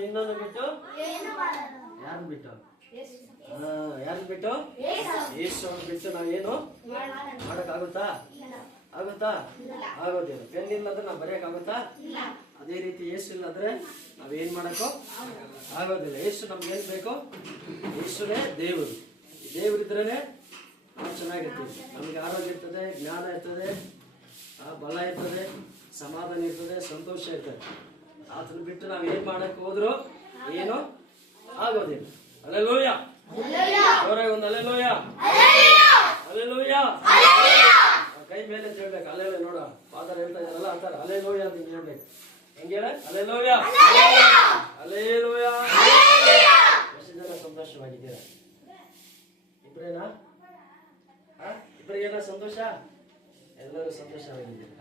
ನಿನ್ನನ್ನು ಬಿಟ್ಟು? ಯಾರು ಬಿಟ್ಟು? ಯಾರು ಬಿಟ್ಟು ಯೇಸುವನ್ನು ಬಿಟ್ಟು ನಾವೇನು ಮಾಡೋಕ್ಕಾಗುತ್ತಾ? ಆಗುತ್ತಾ? ಆಗೋದಿಲ್ಲ. ಪೆನ್ ಇಲ್ಲಂದ್ರೆ ನಾವು ಬರೆಯೋಕ್ಕಾಗುತ್ತಾ? ಅದೇ ರೀತಿ ಯೇಸು ನಾವು ನಾವೇನ್ ಮಾಡಕ್ಕೋ ಆಗೋದಿಲ್ಲ. ಯೇಸು ನಮ್ಗೆ ಏನ್ ಬೇಕು? ಯೇಸುನೇ ದೇವರು. ದೇವರಿದ್ರೇನೆ ನಾವು ಚೆನ್ನಾಗಿರ್ತೀವಿ. ನಮಗೆ ಆರೋಗ್ಯ ಇರ್ತದೆ, ಜ್ಞಾನ ಇರ್ತದೆ ಆ ಬಲ ಇರ್ತದೆ, ಸಮಾಧಾನ ಇರ್ತದೆ, ಸಂತೋಷ ಇರ್ತದೆ. ಆತನ ಬಿಟ್ಟು ನಾವು ಏನ್ ಮಾಡಕ್ ಹೋದ್ರು ಏನು ಆಗೋದಿಲ್ಲ. ಅಲ್ಲೆಲೂಯ ಜೋರಾಗಿ ಒಂದು ಅಲ್ಲೇ ಲೋಯ ಕೈ ಮೇಲೆ ಹೇಳ್ಬೇಕು ಅಲೆ ನೋಡ. ಫಾದರ್ ಹೇಳ್ತಾ ಇದಾರಲ್ಲ ಅಂತಾರ ಲೋಯ ಅಂತ ಹಿಂಗ್ ಹೇಳ್ಬೇಕು. ಅಲೆ ಹೇಳ? ಅಲೆ ಅಲ್ಲೆಲೂಯ ಎಷ್ಟು ಸಂತೋಷವಾಗಿದ್ದೀರಾ? ಇಬ್ರೇನಾ? ಆ? ಇಬ್ರಿಗೇನ ಸಂತೋಷ? ಎಲ್ಲರೂ ಸಂತೋಷವಾಗಿದ್ದೀವಿ